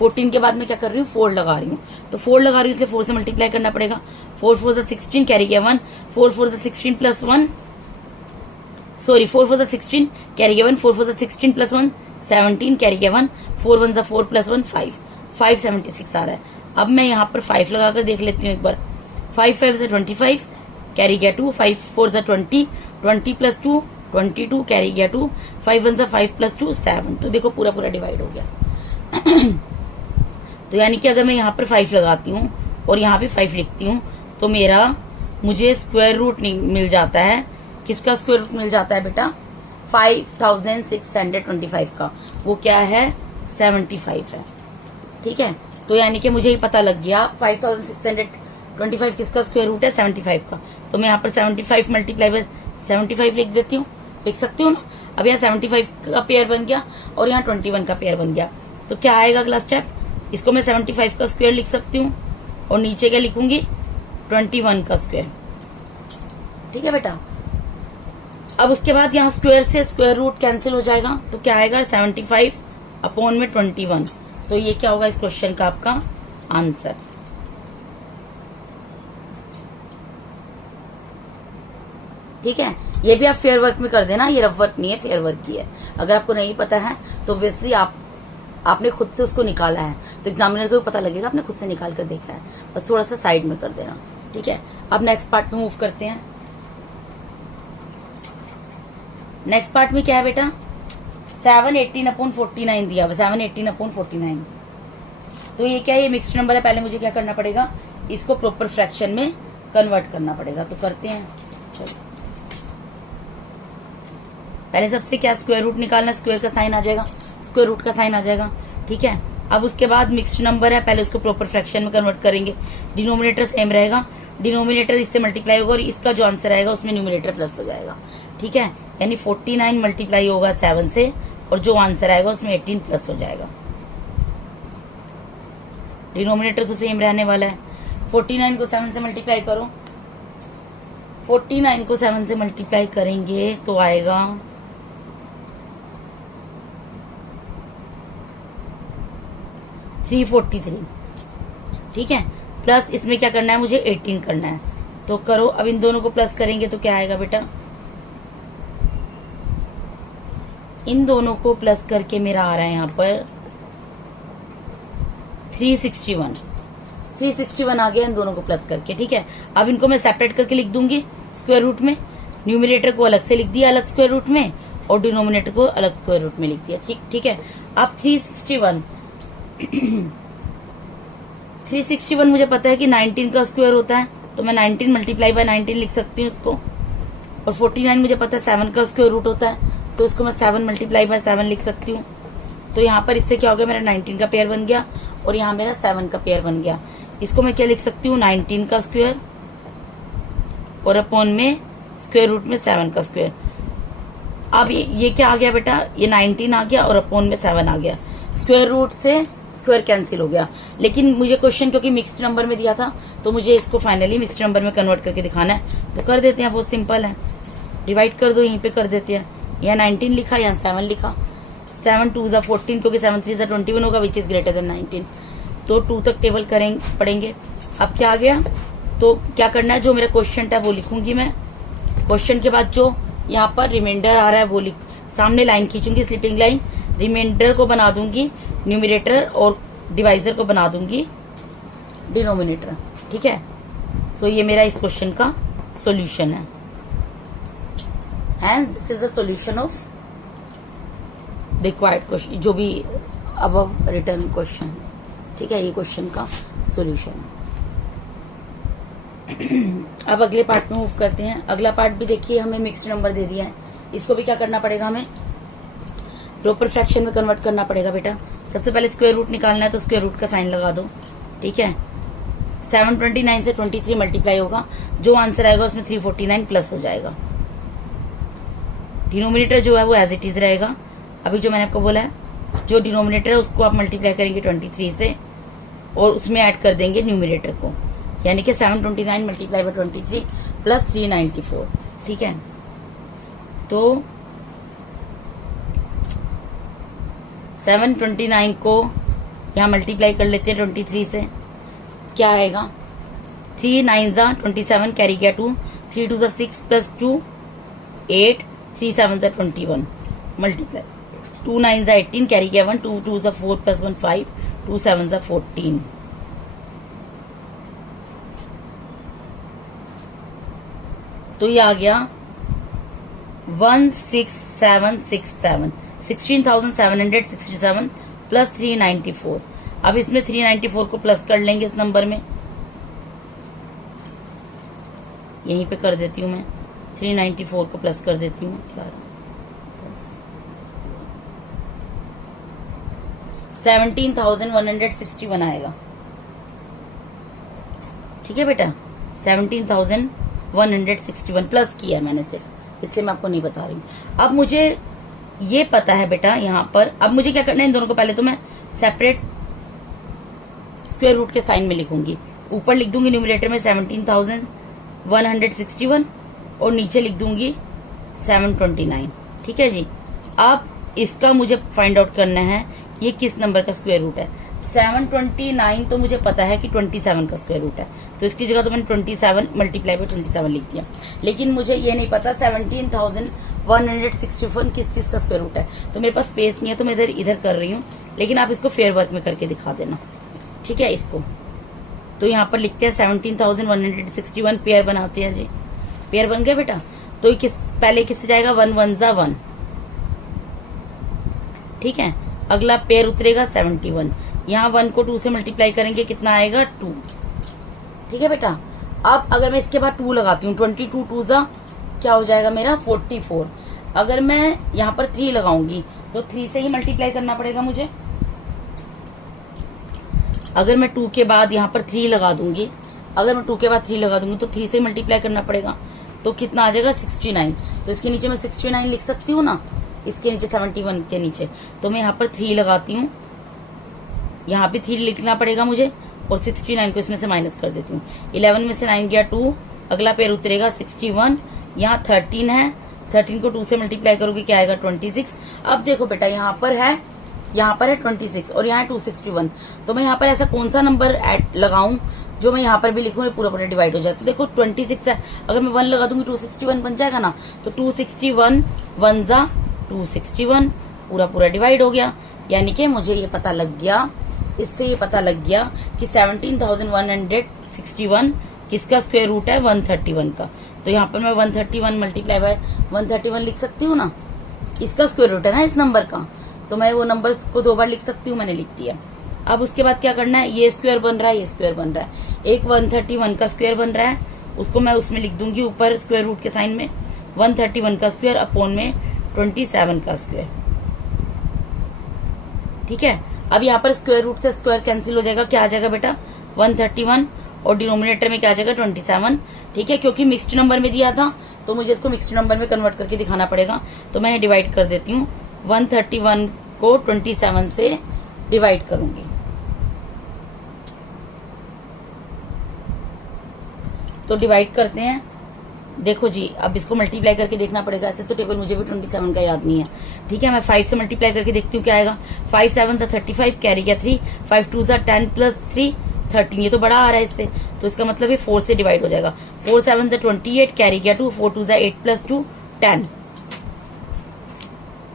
14 के बाद मैं क्या कर रही हूँ, 4 लगा रही हूँ, तो 4 लगा रही हूँ इसलिए 4 से मल्टीप्लाई करना पड़ेगा। 4 4 जा 16, कैरी गया 1, 4 4 जा 16 प्लस 1, सॉरी 4 4 जा 16, कैरी गया 1, 4 4 जा 16 प्लस 1 17, कैरी गया 1, 4 1 जा 4 प्लस 1 5, 576 आ रहा है। अब मैं यहाँ पर 5 लगाकर देख लेती हूँ एक बार। 5 5 से 25, कैरी गया 2, 5 4 जा 20, 20 प्लस 2 22, कैरी गया 2, 5 1 जा 5 प्लस 2 7। तो देखो पूरा पूरा डिवाइड हो गया। तो यानी कि अगर मैं यहाँ पर 5 लगाती हूँ और यहाँ पे 5 लिखती हूँ तो मुझे स्क्वायर रूट मिल जाता है। किसका स्क्वायर रूट मिल जाता है बेटा? 5625 का। वो क्या है? 75 है। ठीक है, तो यानी कि मुझे ही पता लग गया 5625 किसका स्क्वायर रूट है? 75 का। तो मैं यहाँ पर 75 मल्टीप्लाई बाय 75 लिख देती हूँ। लिख सकती हूँ ना? अब यहाँ 75 का पेयर बन गया और यहाँ 21 का पेयर बन गया। तो क्या आएगा अगला स्टेप? इसको मैं 75 का स्क्वायर लिख सकती हूँ और नीचे क्या लिखूंगी? 21 का स्क्वायर। ठीक है बेटा। अब उसके बाद यहाँ स्क्वायर से स्क्वायर रूट कैंसिल हो जाएगा। तो क्या आएगा? 75 अपॉन में 21। तो ये क्या होगा इस क्वेश्चन का आपका आंसर। ठीक है, ये भी आप फेयर वर्क में कर देना। ये रफ वर्क नहीं है, फेयर वर्क ही है। अगर आपको नहीं पता है तो वैसे आपने खुद से उसको निकाला है तो एग्जामिनर को भी पता लगेगा आपने खुद से निकाल कर देखा है। बस थोड़ा सा साइड में कर देना। ठीक है, अब नेक्स्ट पार्ट में मूव करते हैं। नेक्स्ट पार्ट में क्या है बेटा? 7 18/49 दिया हुआ। 7 18/49। तो ये क्या है? ये मिक्स्ड नंबर है। पहले मुझे क्या करना पड़ेगा? इसको प्रॉपर फ्रैक्शन में कन्वर्ट करना पड़ेगा। तो करते हैं। चलो, पहले सबसे क्या स्क्वायर रूट निकालना। स्क्वायर का साइन आ जाएगा, स्क्वायर रूट का साइन आ जाएगा। ठीक है, अब उसके बाद मिक्स्ड नंबर है, पहले उसको प्रॉपर फ्रैक्शन में कन्वर्ट करेंगे। डिनोमिनेटर सेम रहेगा, डिनोमिनेटर इससे मल्टीप्लाई होगा और इसका जो आंसर आएगा उसमें न्यूमिनेटर प्लस हो जाएगा। ठीक है, यानी 49 मल्टीप्लाई होगा 7 से और जो आंसर आएगा उसमें 18 प्लस हो जाएगा। डिनोमिनेटर तो सेम रहने वाला है। 49 को 7 से मल्टीप्लाई करो। 49 को 7 से मल्टीप्लाई करेंगे तो आएगा 343। ठीक है, प्लस इसमें क्या करना है? मुझे 18 करना है। तो करो। अब इन दोनों को प्लस करेंगे तो क्या आएगा बेटा? इन दोनों को प्लस करके मेरा आ रहा है यहाँ पर 361। 361 आ गया इन दोनों को प्लस करके। ठीक है, अब इनको मैं सेपरेट करके लिख दूंगी स्क्वायर रूट में। न्यूमिनेटर को अलग से लिख दिया अलग स्क्वायर रूट में और डिनोमिनेटर को अलग स्क्वायर रूट में लिख दिया। ठीक है, अब 361 मुझे पता है कि 19 का स्क्वायर होता है तो मैं 19 मल्टीप्लाई बाय 19 लिख सकती हूँ उसको। और 49 मुझे पता है 7 का स्क्वायर रूट होता है तो इसको मैं 7 मल्टीप्लाई बाय 7 लिख सकती हूँ। तो यहाँ पर इससे क्या हो गया? मेरा 19 का पेयर बन गया और यहाँ मेरा 7 का पेयर बन गया। इसको मैं क्या लिख सकती हूँ? 19 का स्क्वायर और अपॉन में स्क्वायर रूट में 7 का स्क्वायर। अब ये क्या आ गया बेटा? ये 19 आ गया और अपॉन में 7 आ गया। स्क्वायर रूट से स्क्वायर कैंसिल हो गया। लेकिन मुझे क्वेश्चन क्योंकि मिक्स्ड नंबर में दिया था तो मुझे इसको फाइनली मिक्स्ड नंबर में कन्वर्ट करके दिखाना है। तो कर देते हैं, बहुत सिंपल है। डिवाइड कर दो, यहीं पे कर देते हैं। यहाँ 19 लिखा, यहाँ 7 लिखा। 7 2 जा 14 क्योंकि 7 3 जा 21 होगा विच इज ग्रेटर देन 19। तो 2 तक टेबल पढ़ेंगे। अब क्या आ गया? तो क्या करना है? जो मेरा क्वेश्चन था वो लिखूंगी मैं। क्वेश्चन के बाद जो यहाँ पर रिमाइंडर आ रहा है वो सामने लाइन खींचूंगी, स्लीपिंग लाइन। रिमाइंडर को बना दूंगी न्यूमिनेटर और डिवाइजर को बना दूंगी डिनोमिनेटर। ठीक है, सो ये मेरा इस क्वेश्चन का सॉल्यूशन है। And this is the solution of required question, जो भी अबव रिटर्न क्वेश्चन है। ठीक है, ये क्वेश्चन का सॉल्यूशन है। अब अगले पार्ट में मूव करते हैं। अगला पार्ट भी देखिए, हमें मिक्स्ड नंबर दे दिया है। इसको भी क्या करना पड़ेगा? हमें प्रॉपर फ्रैक्शन में कन्वर्ट करना पड़ेगा बेटा। सबसे पहले स्क्वायर रूट निकालना है तो स्क्वायर रूट का साइन लगा दो। ठीक है, 729 से 23 मल्टीप्लाई होगा, जो आंसर आएगा उसमें 349 प्लस हो जाएगा। डिनोमिनेटर जो है वो एज इट इज रहेगा। अभी जो मैंने आपको बोला है, जो डिनोमिनेटर है उसको आप मल्टीप्लाई करेंगे 23 से और उसमें ऐड कर देंगे न्यूमिनेटर को, यानी कि 729 मल्टीप्लाई बाय 23 प्लस 394। ठीक है, तो 729 को यहाँ मल्टीप्लाई कर लेते हैं 23 से। क्या आएगा? 3 9 जा 27 कैरी गया 2, 3 2 जा 6 प्लस 2 8, 3 7 जा 21 मल्टीप्लाई 2 9 जा 18 कैरी गया 1, 2 2 जा 4 प्लस 1 5, 2 7 जा 14। तो ये आ गया 16767, 16,767 प्लस 394। अब इसमें 394 को प्लस कर लेंगे इस नंबर में, यहीं पे कर देती हूँ मैं, 394 को प्लस कर देती हूँ, 17,161 आएगा। ठीक है बेटा, 17,161 प्लस किया है मैंने सिर्फ, इससे मैं आपको नहीं बता रही हूँ। अब मुझे ये पता है बेटा यहाँ पर, अब मुझे क्या करना है, इन दोनों को पहले तो मैं सेपरेट स्क्वायर रूट के साइन में लिखूंगी। ऊपर लिख दूंगी न्यूमरेटर में 17,161 और नीचे लिख दूंगी 729। ठीक है जी। अब इसका मुझे फाइंड आउट करना है ये किस नंबर का स्क्वायर रूट है। 729 तो मुझे पता है कि 27 का स्क्वायर रूट है, तो इसकी जगह तो मैंने 27 मल्टीप्लाई बाय 27 लिख दिया। लेकिन मुझे ये नहीं पता 17,161 किस चीज का स्क्वायर रूट है, तो मेरे पास स्पेस नहीं है, तो मैं इधर कर रही हूँ। लेकिन आप इसको फेयर वर्क में करके दिखा देना। ठीक है, इसको तो यहाँ पर लिखते हैं 17,161, पेयर बनाते हैं जी। पेयर बन गया बेटा, तो ये पहले किससे जाएगा, 1 1 जा 1। ठीक है, अगला पेयर उतरेगा 71, यहाँ 1 को 2 से मल्टीप्लाई करेंगे, कितना आएगा 2। ठीक है बेटा, अब अगर मैं इसके बाद 2 लगाती हूँ, 22 2 जा क्या हो जाएगा मेरा 44। अगर मैं यहाँ पर 3 लगाऊंगी तो 3 से ही मल्टीप्लाई करना पड़ेगा मुझे। अगर मैं 2 के बाद यहाँ पर 3 लगा दूंगी, अगर मैं 2 के बाद 3 लगा दूंगी तो 3 से ही मल्टीप्लाई करना पड़ेगा, तो कितना आ जाएगा 69। तो इसके नीचे मैं 69 लिख सकती हूँ ना, इसके नीचे 71 के नीचे, तो मैं यहाँ पर 3 लगाती हूँ, यहाँ पे 3 लिखना पड़ेगा मुझे, और 69 को इसमें से माइनस कर देती हूँ। 11 में से 9 गया 2, अगला पेयर उतरेगा 61, यहाँ 13 है, 13 को 2 से मल्टीप्लाई करोगे क्या आएगा 26। अब देखो बेटा, यहाँ पर है 26 और यहाँ 261, तो मैं यहाँ पर ऐसा कौन सा नंबर लगाऊं जो मैं यहाँ पर भी लिखूं पूरा पूरा डिवाइड हो जाए। तो देखो 26 है, अगर मैं 1 लगा दूंगी 261 बन जाएगा ना, तो 261 1 जा 261 पूरा पूरा डिवाइड हो गया। यानी कि मुझे ये पता लग गया, इससे ये पता लग गया कि 17,161 किसका स्क्वायर रूट है 131 का। तो यहाँ पर मैं 131 मल्टीप्लाई बाय 131 लिख सकती हूँ ना, इसका स्क्वायर रूट है ना इस नंबर का, तो मैं वो नंबर को 2 बार लिख सकती हूँ, मैंने लिख दिया। अब उसके बाद क्या करना है, ये स्क्वायर बन रहा है, ये स्क्वायर बन रहा है, एक 131 का स्क्वायर बन रहा है, उसको मैं उसमें लिख दूंगी ऊपर स्क्वायर रूट के साइन में, 131 का स्क्वायर अपोन में 27 का स्क्वायर। ठीक है, अब यहाँ पर स्क्वायर रूट से स्क्वायर कैंसिल हो जाएगा, क्या आ जाएगा बेटा 131, और डिनोमिनेटर में क्या आ जाएगा 27। ठीक है, क्योंकि मिक्स्ड नंबर में दिया था तो मुझे इसको मिक्स्ड नंबर में कन्वर्ट करके दिखाना पड़ेगा, तो मैं डिवाइड कर देती हूँ। 131 को 27 से डिवाइड करूंगी, तो डिवाइड करते हैं। देखो जी, अब इसको मल्टीप्लाई करके देखना पड़ेगा, ऐसे तो टेबल मुझे भी 27 का याद नहीं है। ठीक है, मैं 5 से मल्टीप्लाई करके देखती हूँ क्या आएगा। 5 7 से 35, कैरी गया 3, 5 2 से 10 प्लस 3 13, ये तो बड़ा आ रहा है इससे, तो इसका मतलब ये 4 से डिवाइड हो जाएगा। 4 7 से 28, कैरी गया 2, 4 2 से 8 प्लस 2 10।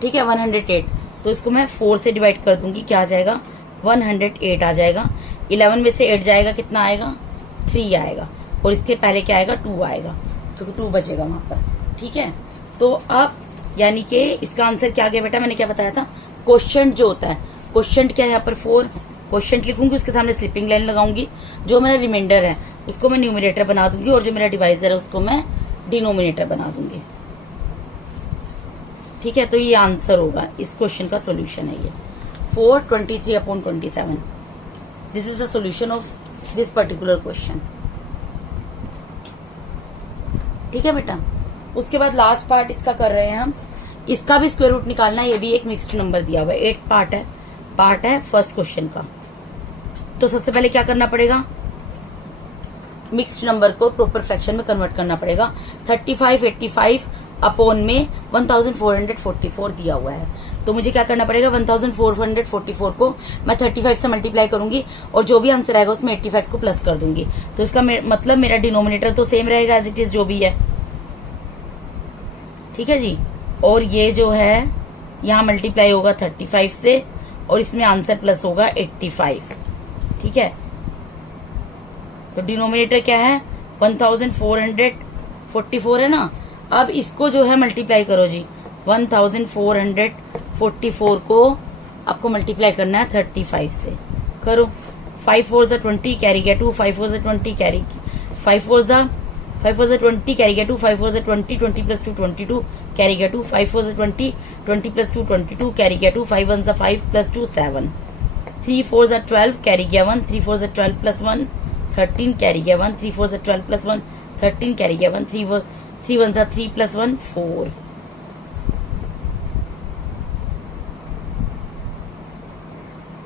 ठीक है, 108, तो इसको मैं 4 से डिवाइड कर दूंगी, क्या आ जाएगा 108 आ जाएगा। 11 में से 8 जाएगा, कितना आएगा 3 आएगा, और इसके पहले क्या आएगा 2 आएगा, क्योंकि 2 बचेगा वहां पर। ठीक है, तो अब यानी कि इसका आंसर क्या आ गया बेटा, मैंने क्या बताया था, क्वोशंट जो होता है, क्वोशंट क्या है यहाँ पर 4, क्वोशंट लिखूंगी, उसके सामने स्लिपिंग लाइन लगाऊंगी, जो मेरा रिमाइंडर है उसको मैं न्यूमरेटर बना दूंगी, और जो मेरा डिवाइजर है उसको मैं डिनोमिनेटर बना दूंगी। ठीक है, तो ये आंसर होगा, इस क्वेश्चन का सोल्यूशन है ये 423/27। This is the solution of this particular question. ठीक है बेटा, उसके बाद लास्ट पार्ट इसका कर रहे हैं हम, इसका भी स्क्वायर रूट निकालना है, ये भी एक मिक्स्ड नंबर दिया हुआ है, 8 पार्ट है फर्स्ट क्वेश्चन का। तो सबसे पहले क्या करना पड़ेगा, मिक्स्ड नंबर को प्रॉपर फ्रैक्शन में कन्वर्ट करना पड़ेगा। 35 85 अपोन में 1444 दिया हुआ है, तो मुझे क्या करना पड़ेगा, 1444 को मैं 35 से मल्टीप्लाई करूंगी, और जो भी आंसर आएगा उसमें 85 को प्लस कर दूंगी। तो इसका मतलब मेरा डिनोमिनेटर तो सेम रहेगा एज इट इज जो भी है। ठीक है जी, और ये जो है यहाँ मल्टीप्लाई होगा 35 से, और इसमें आंसर प्लस होगा 85। ठीक है, तो डिनोमिनेटर क्या है 1444 44 है ना। अब इसको जो है मल्टीप्लाई करो जी, 1444 को आपको मल्टीप्लाई करना है 35 से। करो, 5 4 ज़ा 20 कैरी गया 2, 5 4 ज़ा 20 कैरी 5 4 ज़ा 20 कैरी गया 2, 5 4 ज़ा 20 20 प्लस 2 22 कैरी गया 2, 5 4 ज़ा 20 20 प्लस 2 22 कैरी गया 2, 5 1 ज़ा 5 प्लस 2 7, 3 4 ज़ा 12 कैरी गया 1, 3 4 ज़ा 12 प्लस 1 13 कैरी गया 1, 3 4 ज़ा 12 प्लस 1 13 कैरी गया 1, 3 1 ज़ा 3 प्लस 1 4।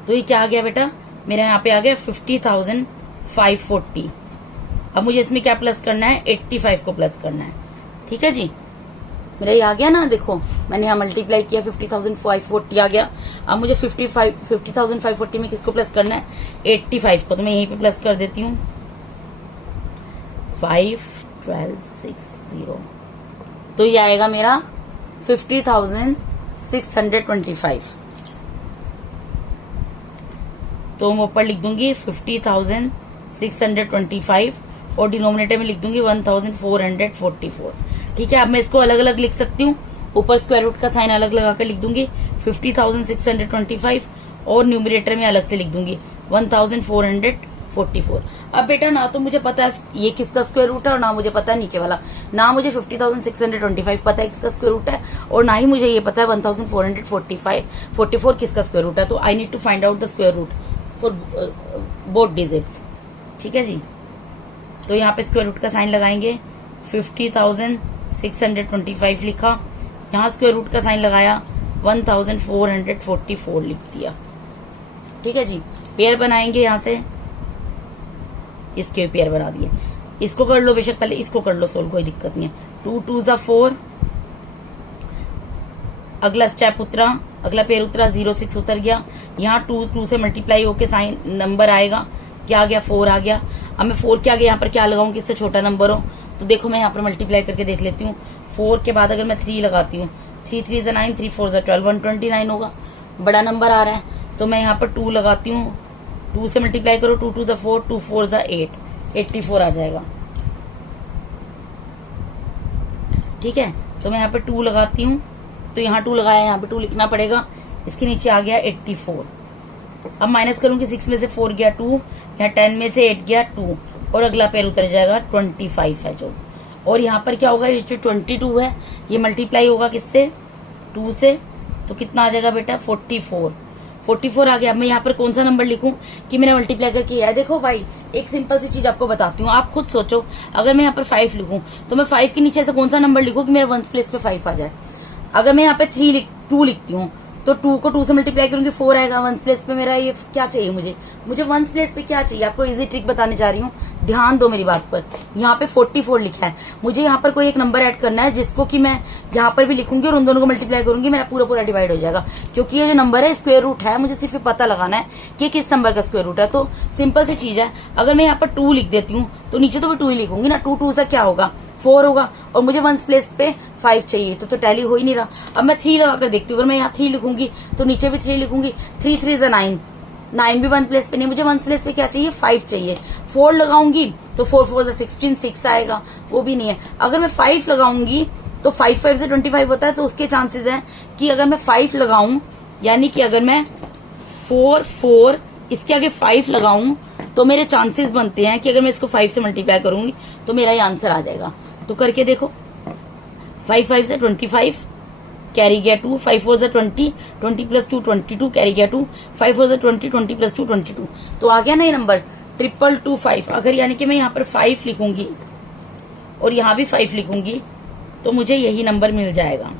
तो ये क्या आ गया बेटा, मेरा यहाँ पे आ गया 50,540। अब मुझे इसमें क्या प्लस करना है, 85 को प्लस करना है। ठीक है जी, मेरा ये आ गया ना, देखो मैंने यहाँ मल्टीप्लाई किया 50,540 आ गया। अब मुझे 50,540 में किसको प्लस करना है, 85 को। तो मैं यहीं पे प्लस कर देती हूँ 5 12 6 0। तो ये आएगा मेरा 50,625। तो मैं ऊपर लिख दूंगी 50,625 और डिनोमिनेटर में लिख दूंगी 1444। ठीक है, अब मैं इसको अलग अलग लिख सकती हूँ, ऊपर स्क्वायर रूट का साइन अलग लगा कर लिख दूंगी 50,625 और न्यूमरेटर में अलग से लिख दूंगी 1444। अब बेटा ना तो मुझे पता है ये किसका स्क्वायर रूट है और ना मुझे पता है नीचे वाला, ना मुझे 50,625 पता है किसका स्क्वायर रूट है और ना ही मुझे ये पता है 1444 किसका स्क्वायर रूट है। तो I need to find out the square root for both digits. ठीक है जी, तो यहाँ पे स्क्वायर रूट का साइन लगाएंगे, 50,625 लिखा, यहाँ स्क्वायर रूट का साइन लगाया, 1444 लिख दिया। ठीक है जी, पेयर बनाएंगे, यहाँ से इसके पेयर बना दिए। इसको कर लो बेशक, पहले इसको कर लो सोल्व, कोई दिक्कत नहीं है। 2 2 ज़ा 4, अगला स्टेप उतरा, अगला पेयर उतरा, 0 6 उतर गया। यहाँ 2 2 से मल्टीप्लाई होके साइन नंबर आएगा, क्या आ गया 4 आ गया। अब मैं 4 के आगे यहाँ पर क्या लगाऊं कि इससे छोटा नंबर हो, तो देखो मैं यहाँ पर मल्टीप्लाई करके देख लेती हूँ। 4 के बाद अगर मैं 3 लगाती हूँ, 3 3 ज़ा 9, 3 4 ज़ा 12, 129 होगा, बड़ा नंबर आ रहा है। तो मैं यहाँ पर 2 लगाती हूँ, 2 से मल्टीप्लाई करो, 2 2 ज़ा 4, 2 4 ज़ा 8, 84 आ जाएगा। ठीक है, तो मैं यहाँ पे 2 लगाती हूँ, तो यहाँ 2 लगाया, यहाँ पे 2 लिखना पड़ेगा, इसके नीचे आ गया 84। अब माइनस करूंगी, 6 में से 4 गया 2, यहाँ 10 में से 8 गया 2 और अगला पेयर उतर जाएगा 25 है जो। और यहाँ पर क्या होगा, ये जो 22 है ये मल्टीप्लाई होगा किससे, 2 से, तो कितना आ जाएगा बेटा 44 आ गया। अब मैं यहाँ पर कौन सा नंबर लिखूं कि मैंने मल्टीप्लाई करके किया है। देखो भाई, एक सिंपल सी चीज आपको बताती हूँ, आप खुद सोचो, अगर मैं यहाँ पर 5 लिखूं तो मैं 5 के नीचे ऐसा कौन सा नंबर लिखूं कि मेरे वंस प्लेस पे 5 आ जाए। अगर मैं यहाँ पे 2 लिखती हूँ तो 2 को 2 से मल्टीप्लाई करूंगी 4 आएगा वंस प्लेस पे। मेरा ये क्या चाहिए, मुझे वंस प्लेस पे क्या चाहिए, आपको इजी ट्रिक बताने जा रही हूँ, ध्यान दो मेरी बात पर। यहाँ पे 44 लिखा है, मुझे यहाँ पर कोई एक नंबर ऐड करना है जिसको कि मैं यहाँ पर भी लिखूंगी और उन दोनों को मल्टीप्लाई करूंगी, मेरा पूरा डिवाइड हो जाएगा। क्योंकि ये जो नंबर है स्क्वायर रूट है, मुझे सिर्फ पता लगाना है कि किस नंबर का स्क्वायर रूट है। तो सिंपल सी चीज है, अगर मैं यहाँ पर 2 लिख देती हूँ तो नीचे तो मैं 2 ही लिखूंगी ना, 2 2 से क्या होगा 4 होगा और मुझे वंस प्लेस पे 5 चाहिए, तो टैली हो ही नहीं रहा। अब मैं 3 लगाकर देखती हूँ, अगर मैं यहाँ 3 लिखूंगी तो नीचे भी 3 लिखूंगी, 3 3 ज़ा 9, 9 भी वन प्लेस पे नहीं, मुझे वन प्लेस पे क्या चाहिए 5 चाहिए। 4 लगाऊंगी तो 4 4 ज़ा 16, 6 आएगा, वो भी नहीं है। अगर मैं 5 लगाऊंगी तो 5 5 से 25 होता है, तो उसके चांसेस हैं कि अगर मैं 5 लगाऊं, यानी कि अगर मैं 4 4 इसके आगे 5 लगाऊं तो मेरे चांसेस बनते हैं कि अगर मैं इसको 5 से मल्टीप्लाई करूंगी तो मेरा ये आंसर आ जाएगा। तो करके देखो, 5 5 से 25 कैरी गया 2, 5 4 ज़ा 20, 20 प्लस 2 22 कैरी गया 2, 5 4 ज़ा 20, 20 प्लस 2 22, तो आ गया ना ये नंबर 2225। अगर यानी कि मैं यहाँ पर 5 लिखूंगी और यहाँ भी 5 लिखूंगी तो मुझे यही नंबर मिल जाएगा।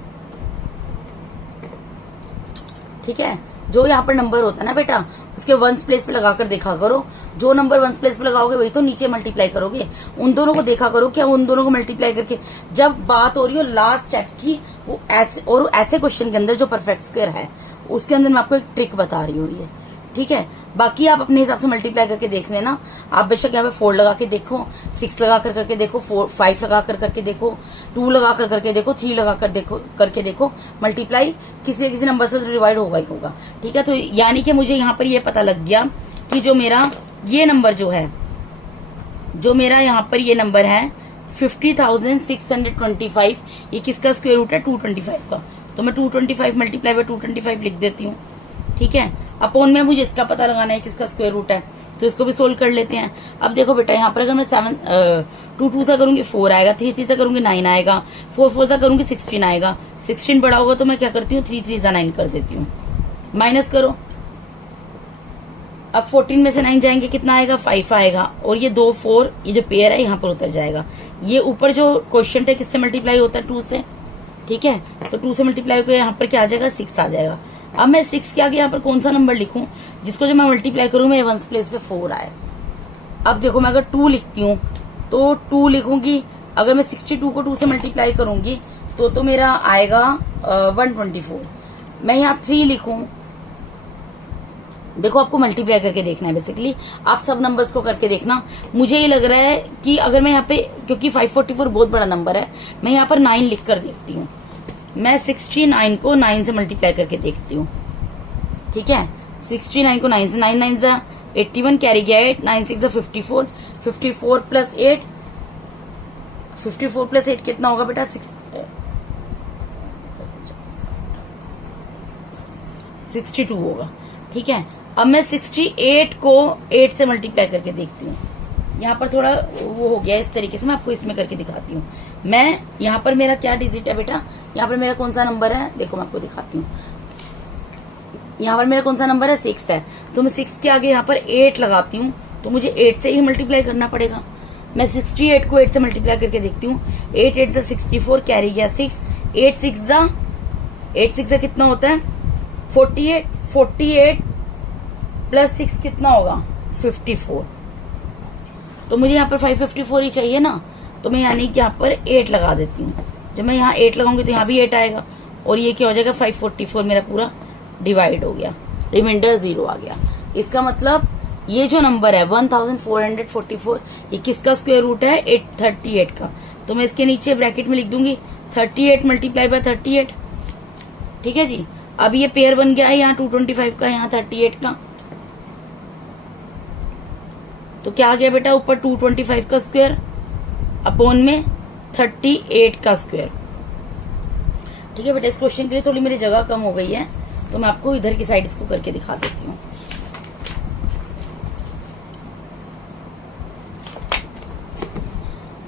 ठीक है, जो यहाँ पर नंबर होता है ना बेटा, उसके वंस प्लेस पे लगाकर देखा करो, जो नंबर वंस प्लेस पे लगाओगे वही तो नीचे मल्टीप्लाई करोगे। उन दोनों को देखा करो, क्या उन दोनों को मल्टीप्लाई करके जब बात हो रही हो लास्ट स्टेप की, वो ऐसे और ऐसे क्वेश्चन के अंदर जो परफेक्ट स्क्वायर है उसके अंदर मैं आपको एक ट्रिक बता रही हूँ ये। ठीक है, बाकी आप अपने हिसाब से मल्टीप्लाई करके देख लेना। आप बेशक यहाँ पे 4 लगा के देखो, 6 लगा कर करके देखो, 5 लगा कर करके देखो, 2 लगा कर करके देखो, 3 लगा कर देखो करके देखो, मल्टीप्लाई किसी न किसी नंबर से तो डिवाइड होगा ही होगा। ठीक है, तो यानी कि मुझे यहाँ पर ये पता लग गया कि जो मेरा ये नंबर जो है, जो मेरा यहाँ पर ये नंबर है 50,625, ये किसका स्क्वायर रूट है? 225 का। तो मैं 225 मल्टीप्लाई बाय 225 लिख देती हूँ, ठीक है। अपोन में मुझे इसका पता लगाना है किसका स्क्वायर रूट है, तो इसको भी सोल्व कर लेते हैं। अब देखो बेटा, यहाँ पर अगर मैं 2 से करूंगी 4 आएगा, 3 से करूंगी 9 आएगा, 4 से करूंगी 16 आएगा। 16 बड़ा होगा तो मैं क्या करती हूँ, 3 3 9 कर देती हूँ, माइनस करो। अब 14 में से 9 जाएंगे, कितना आएगा? 5 आएगा। और ये 2 4, ये जो पेयर है यहाँ पर उतर जाएगा। ये ऊपर जो क्वेश्चन है किससे मल्टीप्लाई होता है? 2 से, ठीक है। तो 2 से मल्टीप्लाई होकर यहाँ पर क्या आ जाएगा? 6 आ जाएगा। अब मैं 6 के आगे यहाँ पर कौन सा नंबर लिखूं जिसको जब मैं मल्टीप्लाई करूं मेरे 1s प्लेस पे 4 आए? अब देखो, मैं अगर 2 लिखती हूँ तो 2 लिखूंगी। अगर मैं 62 को 2 से मल्टीप्लाई करूंगी तो मेरा आएगा 124। मैं यहाँ 3 लिखूं, देखो आपको मल्टीप्लाई करके देखना है बेसिकली, आप सब नंबर्स को करके देखना। मुझे ये लग रहा है कि अगर मैं यहाँ पे, क्योंकि 544 बहुत बड़ा नंबर है, मैं यहाँ पर 9 लिख कर देखती हूँ। मैं 69 को 9 से मल्टीप्लाई करके देखती हूँ, ठीक है। 69 को 9 से, 9 9 जा 81, कैरी गया 8, 9 6 जा 54, 54 प्लस 8, 54 प्लस 8 कितना होगा बेटा? 62 होगा, ठीक है। अब मैं 68 को 8 से मल्टीप्लाई करके देखती हूँ। यहाँ पर थोड़ा वो हो गया, इस तरीके से मैं आपको इसमें करके दिखाती हूँ। मैं यहाँ पर मेरा क्या डिजिट है बेटा? यहाँ पर मेरा कौन सा नंबर है? देखो मैं आपको दिखाती हूँ। यहाँ पर मेरा कौन सा नंबर है? 6 है। तो मैं 6 के आगे यहाँ पर 8 लगाती हूँ, तो मुझे 8 से ही मल्टीप्लाई करना पड़ेगा। मैं 68 को 8 से मल्टीप्लाई करके देखती हूँ। 8 8 से 64, कैरी गया 6, 8 6 जा कितना होता है? 48, 48 प्लस 6 कितना होगा? 54। तो मुझे यहाँ पर 554 ही चाहिए ना, तो मैं यानी कि यहाँ पर 8 लगा देती हूँ। जब मैं यहाँ 8 लगाऊंगी तो यहाँ भी 8 आएगा, और ये क्या हो जाएगा? 544 मेरा पूरा डिवाइड हो गया, रिमाइंडर 0 आ गया। इसका मतलब ये जो नंबर है 1444, ये किसका स्क्वायर रूट है? 838 का। तो मैं इसके नीचे ब्रैकेट में लिख दूंगी 38 मल्टीप्लाई बाय 38, ठीक है जी। अब ये पेयर बन गया है, यहाँ 225 का, यहाँ 38 का। तो क्या आ गया बेटा? ऊपर 225 का स्क्वायर अपॉन में 38 का स्क्वायर, ठीक है बेटा। इस क्वेश्चन के लिए थोड़ी मेरी जगह कम हो गई है, तो मैं आपको इधर की साइड इसको करके दिखा देती हूँ।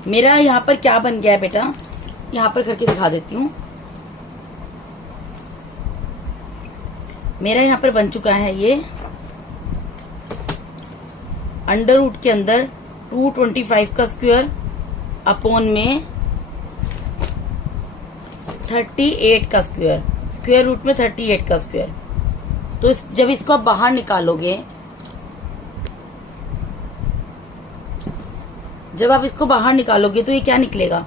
मेरा यहाँ पर क्या बन गया है बेटा? यहाँ पर करके दिखा देती हूँ। मेरा यहाँ पर बन चुका है ये अंडर रूट के अंदर 225 का स्क्वायर अपॉन में 38 का स्क्वायर, स्क्वायर रूट में 38 का स्क्वायर। तो जब इसको आप बाहर निकालोगे, जब आप इसको बाहर निकालोगे तो ये क्या निकलेगा?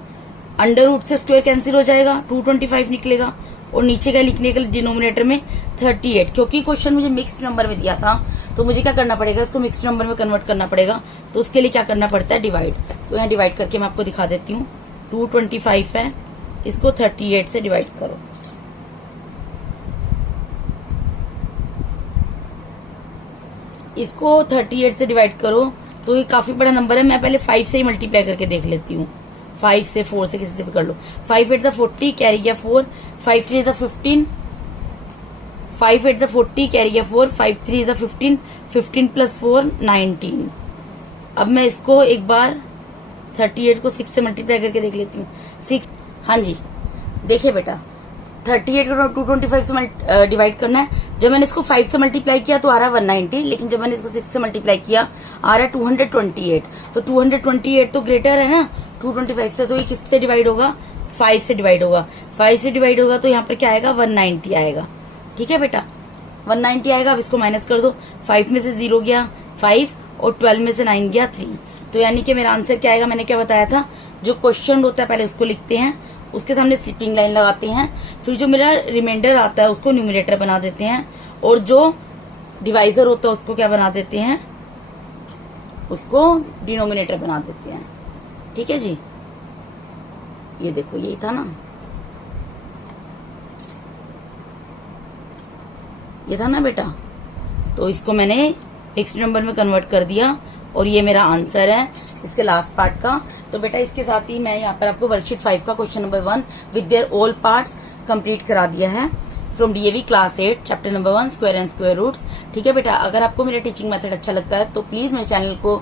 अंडर रूट से स्क्वायर कैंसिल हो जाएगा, 225 निकलेगा, और नीचे का लिखने के लिए डिनोमिनेटर में 38। क्योंकि क्वेश्चन मुझे मिक्स्ड नंबर में दिया था, तो मुझे क्या करना पड़ेगा? इसको मिक्स्ड नंबर में कन्वर्ट करना पड़ेगा। तो उसके लिए क्या करना पड़ता है? डिवाइड। तो यहाँ डिवाइड करके मैं आपको दिखा देती हूँ। 225 है, इसको 38 से डिवाइड करो। इसको 38 से डिवाइड करो तो ये काफी बड़ा नंबर है। मैं पहले 5 से ही मल्टीप्लाई करके देख लेती हूँ। 5 से, 4 से, किसी से भी कर लो। 5 8 40, कैरी गया 4, 5 3 15, 5 8 40, कैरी गया 4, 5 3 15, 15 प्लस 4 19। अब मैं इसको एक बार 38 को 6 से मल्टीप्लाई करके देख लेती हूँ। 6, हाँ जी देखिए बेटा, 38 को 225 से डिवाइड करना है। जब मैंने इसको 5 से मल्टीप्लाई किया तो आ रहा है 190, लेकिन जब मैंने इसको 6 से मल्टीप्लाई किया आ रहा है 228। तो 228 तो ग्रेटर है ना 225 से, तो ये किससे डिवाइड होगा? 5 से डिवाइड होगा। 5 से डिवाइड होगा तो यहाँ पर क्या आएगा? 190 आएगा, ठीक है बेटा, 190 आएगा। अब इसको माइनस कर दो, 5 में से 0 गया 5, और 12 में से 9 गया 3। तो यानी कि मेरा आंसर क्या आएगा? मैंने क्या बताया था, जो क्वेश्चन होता है पहले उसको लिखते हैं, उसके सामने सिटिंग लाइन लगाते हैं, फिर जो मेरा रिमाइंडर आता है उसको न्यूमरेटर बना देते हैं, और जो डिवाइजर होता है उसको क्या बना देते हैं? उसको डिनोमिनेटर बना देते हैं, ठीक है जी। ये देखो यही था ना, ये था ना बेटा। तो इसको मैंने फिक्स्ड नंबर में कन्वर्ट कर दिया, और ये मेरा आंसर है इसके लास्ट पार्ट का। तो बेटा इसके साथ ही मैं यहाँ पर आपको वर्कशीट 5 का question number 1 with their all parts complete करा दिया है from DAV class 8 chapter number 1 square and square roots. ठीक है बेटा, अगर आपको मेरा टीचिंग मेथड अच्छा लगता है तो प्लीज मेरे चैनल को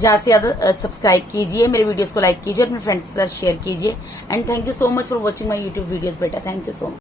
ज्यादा से ज्यादा सब्सक्राइब कीजिए, मेरे वीडियोस को लाइक कीजिए, अपने फ्रेंड्स के साथ शेयर कीजिए। And thank you so much for watching my YouTube videos बेटा, थैंक यू सो मच।